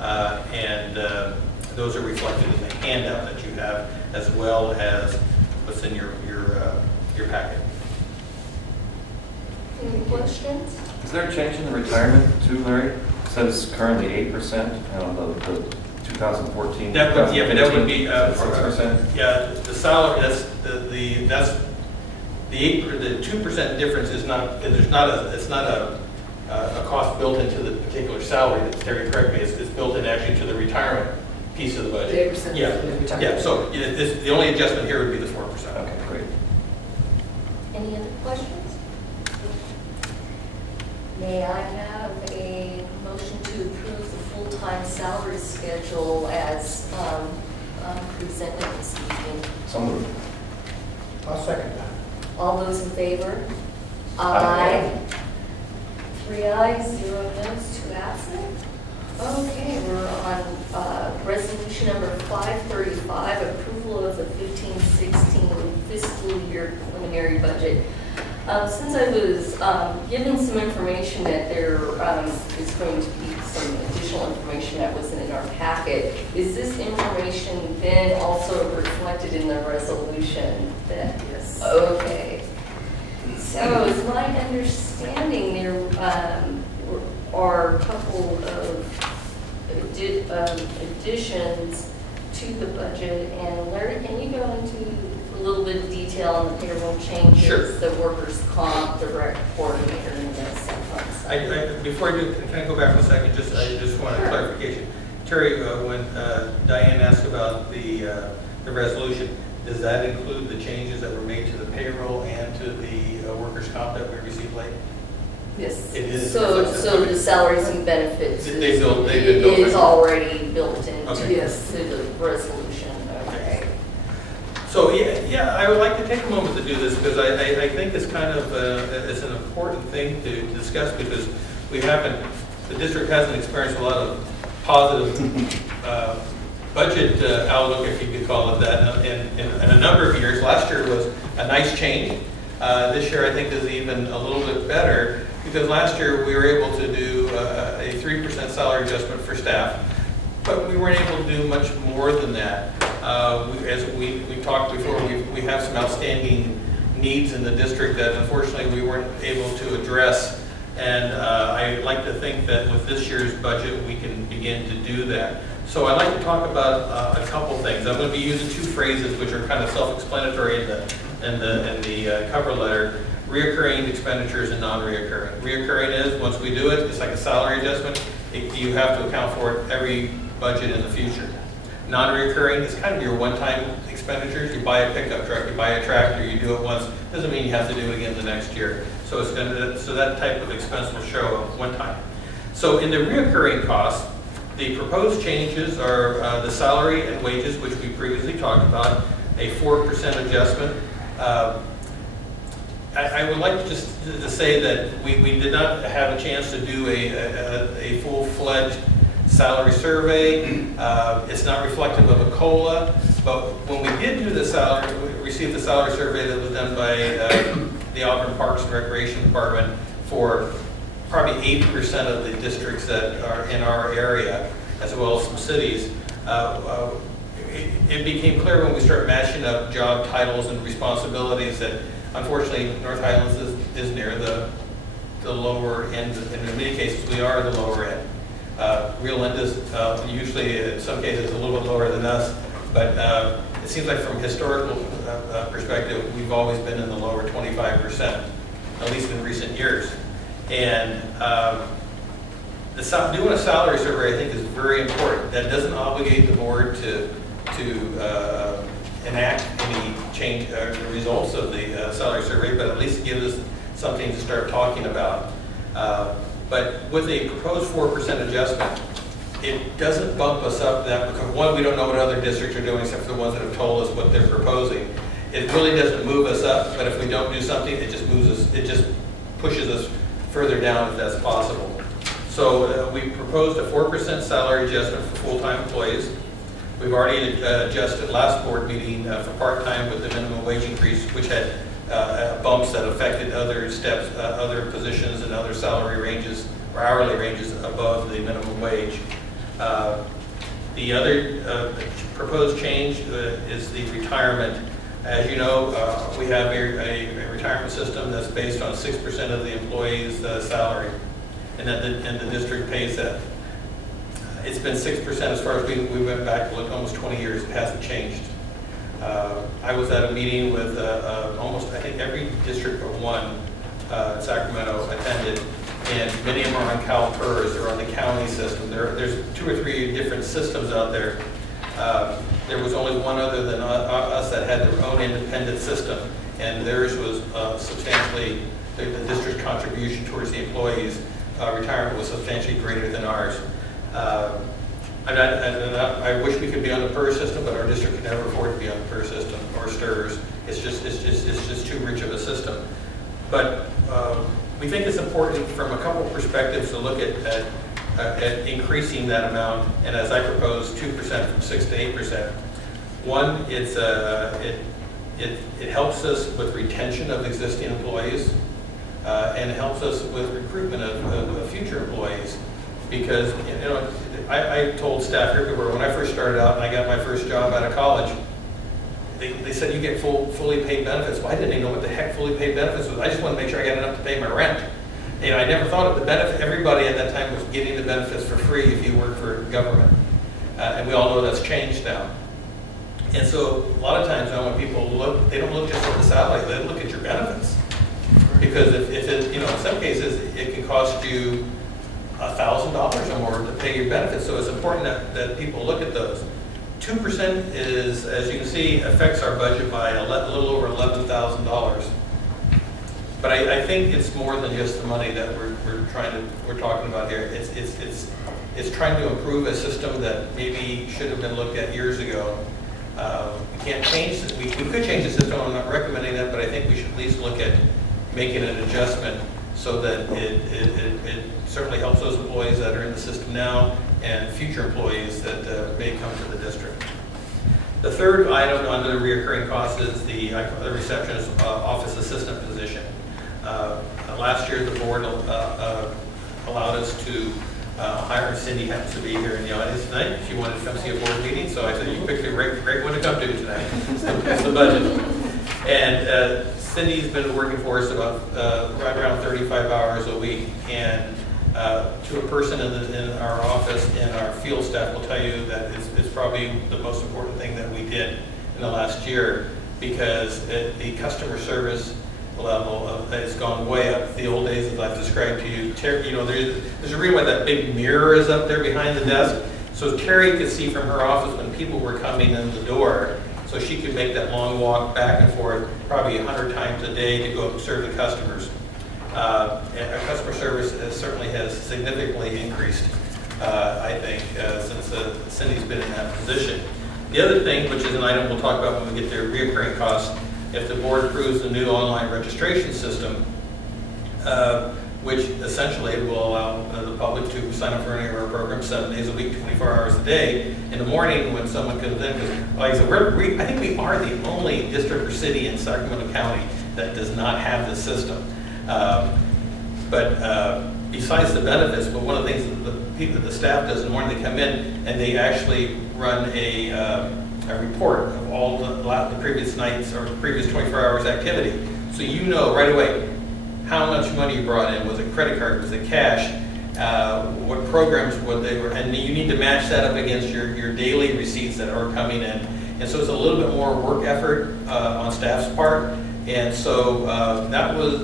and those are reflected in the handout that you have, as well as what's in your packet. Any questions? Is there a change in the retirement too, Larry? It says currently 8% on the 2014. That would, yeah, but that would be 6%. Yeah, the salary. That's the 2% difference is not. There's not a. It's not a cost built into the particular salary. That Terry, correct me. It's built in actually to the retirement piece of the budget. 8%. Yeah. So the only adjustment here would be the 4%. Okay, great. Any other questions? May I have a motion to approve the full-time salary schedule as presented this evening? So moved. I'll second that. All those in favor? Aye. 3 ayes, 0 noes, 2 absent. Okay, we're on resolution number 535, approval of the 15-16 fiscal year preliminary budget. Since I was given some information that there is going to be some additional information that wasn't in our packet, is this information then also reflected in the resolution? Yes. Okay. So it's my understanding there are a couple of additions to the budget. And Larry, can you go into a little bit of detail on the payroll changes, Sure. the workers' comp, direct coordinator, and the Before I do, can I go back a second? I just want a clarification. Terry, when Diane asked about the resolution, does that include the changes that were made to the payroll and to the workers' comp that we received late? Yes. It is. So the salaries and benefits They've been built is already built into Okay. the resolution. Okay. So yeah, I would like to take a moment to do this because I think it's kind of it's an important thing to discuss because the district hasn't experienced a lot of positive budget outlook, if you could call it that, in a number of years. Last year was a nice change. This year I think is even a little bit better because last year we were able to do a 3% salary adjustment for staff, but we weren't able to do much more than that. As we talked before, we have some outstanding needs in the district that unfortunately we weren't able to address. And I'd like to think that with this year's budget we can begin to do that. So I'd like to talk about a couple things. I'm going to be using 2 phrases which are kind of self-explanatory in the cover letter: reoccurring expenditures and non-reoccurring. Reoccurring is once we do it, it's like a salary adjustment. You have to account for it every budget in the future. Non-reoccurring is kind of your one-time expenditures. You buy a pickup truck, you buy a tractor, you do it once. Doesn't mean you have to do it again the next year. So that type of expense will show up one time. So in the reoccurring costs, the proposed changes are the salary and wages, which we previously talked about, a 4% adjustment. I would like just to say that we did not have a chance to do a full-fledged salary survey. It's not reflective of a COLA, but when we did do the salary, we received the salary survey that was done by the Auburn Parks and Recreation Department for probably 80% of the districts that are in our area, as well as some cities. It became clear when we started matching up job titles and responsibilities that unfortunately North Highlands is near the lower end, and in many cases we are the lower end. Real end is usually in some cases a little bit lower than us, but it seems like from a historical perspective we've always been in the lower 25%, at least in recent years. And doing a salary survey I think is very important. That doesn't obligate the board to enact any change results of the salary survey, but at least gives us something to start talking about. But with a proposed 4% adjustment, it doesn't bump us up that because one, we don't know what other districts are doing except for the ones that have told us what they're proposing. It really doesn't move us up, but if we don't do something, it just moves us, it just pushes us further down if that's possible. So we proposed a 4% salary adjustment for full-time employees. We've already adjusted last board meeting for part-time with the minimum wage increase, which had bumps that affected other steps, other positions and other salary ranges or hourly ranges above the minimum wage. The other proposed change is the retirement. As you know, we have a retirement system that's based on 6% of the employee's salary, and the district pays that. It's been 6% as far as we went back almost 20 years. It hasn't changed. I was at a meeting with almost, I think, every district but one in Sacramento attended, and many of them are on CalPERS. They're on the county system. There's 2 or 3 different systems out there. There was only one other than us that had their own independent system, and theirs was substantially, the district's contribution towards the employees' retirement was substantially greater than ours. I wish we could be on the PERS system, but our district can never afford to be on the PERS system or STIRS. It's just too rich of a system. But we think it's important from a couple of perspectives to look at increasing that amount, and as I propose, 2% from 6 to 8%. One, it helps us with retention of existing employees, and it helps us with recruitment of future employees. Because I told staff everywhere when I first started out and I got my first job out of college, they said you get fully paid benefits. Well, I didn't even know what the heck fully paid benefits was. I just wanted to make sure I got enough to pay my rent. I never thought of the benefit. Everybody at that time was getting the benefits for free if you work for government. And we all know that's changed now. And so a lot of times now when people look, they don't look just at the salary, they look at your benefits. Because if it, in some cases, it can cost you $1,000 or more to pay your benefits. So it's important that people look at those. 2% is, as you can see, affects our budget by a little over $11,000. But I think it's more than just the money that we're talking about here. It's trying to improve a system that maybe should have been looked at years ago. We can't change it. We could change the system. I'm not recommending that, but I think we should at least look at making an adjustment so that it certainly helps those employees that are in the system now and future employees that may come to the district. The third item under the reoccurring costs is the receptionist office assistant position. Last year, the board allowed us to hire. Cindy happens to be here in the audience tonight. She wanted to come see a board meeting, so I said, you picked a great one to come to tonight. It's the budget. And Cindy's been working for us about right around 35 hours a week. And to a person in our office and our field staff will tell you that it's probably the most important thing that we did in the last year, because the customer service level has gone way up. The old days, as I've described to you, there's a reason why that big mirror is up there behind the desk. So Terry could see from her office when people were coming in the door, so she could make that long walk back and forth probably 100 times a day to go up and serve the customers. And our customer service certainly has significantly increased, I think, since Cindy's been in that position. The other thing, which is an item we'll talk about when we get to reoccurring costs, if the board approves the new online registration system, which essentially will allow the public to sign up for any of our programs 7 days a week, 24 hours a day. In the morning when someone comes in, because like I said, I think we are the only district or city in Sacramento County that does not have this system. Besides the benefits, but one of the things that the staff does in the morning, they come in and they actually run a report of all the previous nights or previous 24 hours activity. So you know right away how much money you brought in. Was it credit card? Was it cash? What programs they were? And you need to match that up against your daily receipts that are coming in. And so it's a little bit more work effort on staff's part. And so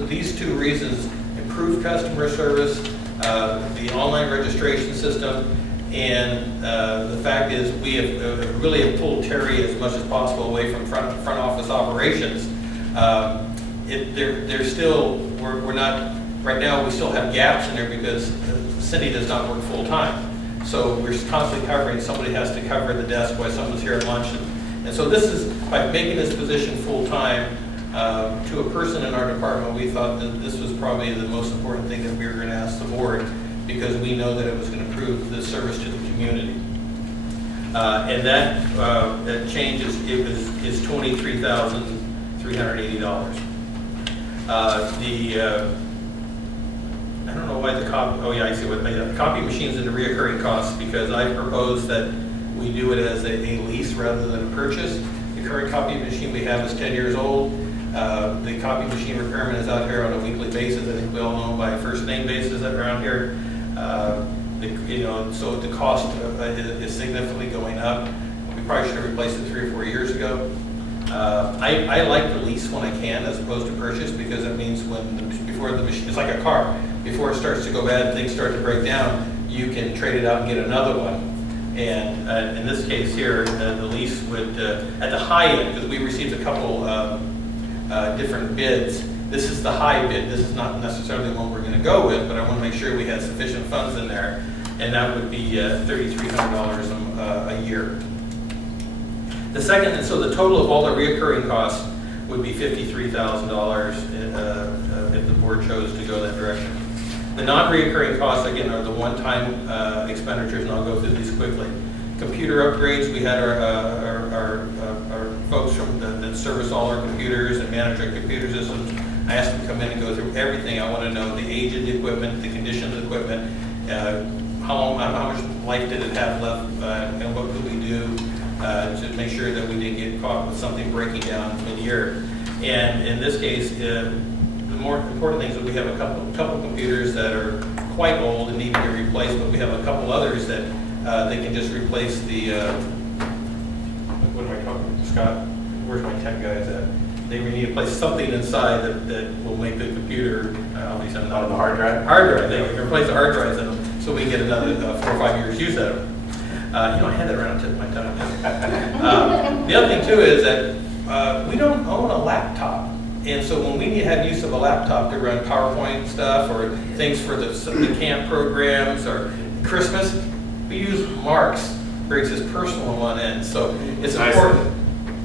these two reasons: improved customer service, the online registration system, and the fact is we have really pulled Terry as much as possible away from front office operations. We're not, right now we still have gaps in there because Cindy does not work full time. So we're constantly covering, somebody has to cover the desk while someone's here at lunch. And so this is, by making this position full time, to a person in our department, we thought that this was probably the most important thing that we were going to ask the board, because we know that it was going to improve the service to the community. And that change is $23,380. I don't know why the copy, oh yeah, I see what, the copy machine's in the reoccurring costs because I propose that we do it as a lease rather than a purchase. The current copy machine we have is 10 years old. The copy machine repairman is out here on a weekly basis. I think we all know by first name basis around here. So the cost is significantly going up. We probably should have replaced it 3 or 4 years ago. I like to lease when I can as opposed to purchase because it means before the machine, it's like a car. Before it starts to go bad, things start to break down, you can trade it out and get another one. And in this case here, the lease would, at the high end, because we received a couple different bids. This is the high bid. This is not necessarily the one we're going to go with, but I want to make sure we had sufficient funds in there, and that would be $3,300 a year. The second, and so the total of all the reoccurring costs would be $53,000 if the board chose to go that direction. The non-reoccurring costs, again, are the one-time expenditures, and I'll go through these quickly. Computer upgrades, we had our folks from that service all our computers and manage our computer systems. I asked them to come in and go through everything. I want to know the age of the equipment, the condition of the equipment, how much life did it have left, and what could we do to make sure that we didn't get caught with something breaking down mid-year. And in this case, the more important things is we have a couple computers that are quite old and need to be replaced, but we have a couple others that they can just replace the, what am I talking, Scott, where's my tech guys at? They need to place something inside that will make the computer, obviously I'm not on the hard drive. Hard drive, they can replace the hard drives in them so we can get another 4 or 5 years use out of them. I had that around the tip of my tongue. The other thing too is that we don't own a laptop. And so when we need to have use of a laptop to run PowerPoint stuff or things for the camp programs or Christmas, we use Mark's, brings his personal one in. So it's important.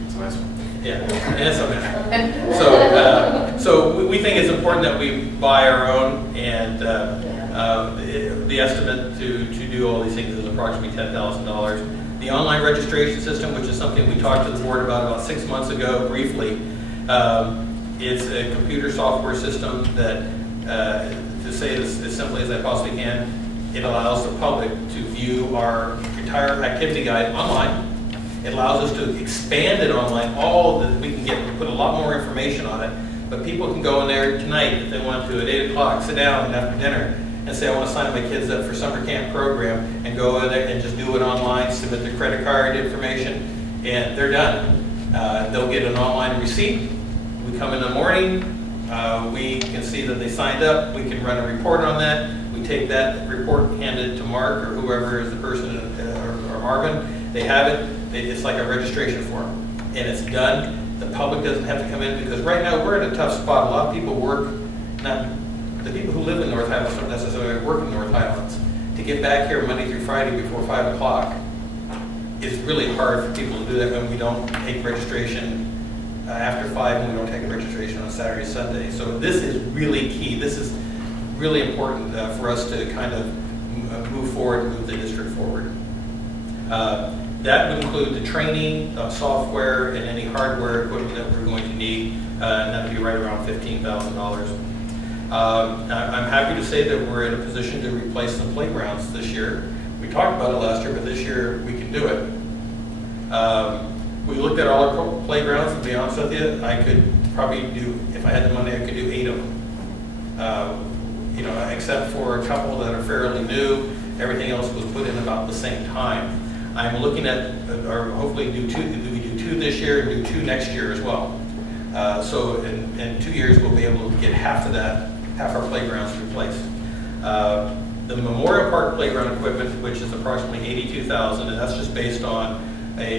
It's a nice one. Yeah, and it's okay. So we think it's important that we buy our own, and the estimate to do all these things is approximately $10,000. The online registration system, which is something we talked to the board about 6 months ago briefly, it's a computer software system that, to say it as simply as I possibly can, it allows the public to view our entire activity guide online. It allows us to expand it online, all that we can get, put a lot more information on it. But people can go in there tonight if they want to at 8 o'clock, sit down and after dinner and say, I want to sign my kids up for summer camp program, and go in there and just do it online, submit their credit card information, and they're done. They'll get an online receipt. We come in the morning, we can see that they signed up, we can run a report on that. We take that report, hand it to Mark or whoever is the person, or Marvin. They have it. It's like a registration form, and it's done. The public doesn't have to come in, because right now we're in a tough spot. A lot of people work, the people who live in North Highlands don't necessarily work in North Highlands. To get back here Monday through Friday before 5 o'clock is really hard for people to do that when we don't take registration after 5, and we don't take registration on Saturday, Sunday. So this is really key. This is really important for us to kind of move forward, move the district forward. That would include the training, software, and any hardware equipment that we're going to need, and that would be right around $15,000. I'm happy to say that we're in a position to replace some playgrounds this year. We talked about it last year, but this year we can do it. We looked at all our playgrounds, and to be honest with you, I could probably do, if I had the money, I could do 8 of them. Except for a couple that are fairly new, everything else was put in about the same time. I'm looking at, or hopefully we do 2 this year and do 2 next year as well. So in 2 years we'll be able to get half our playgrounds replaced. The Memorial Park playground equipment, which is approximately $82,000, and that's just based on a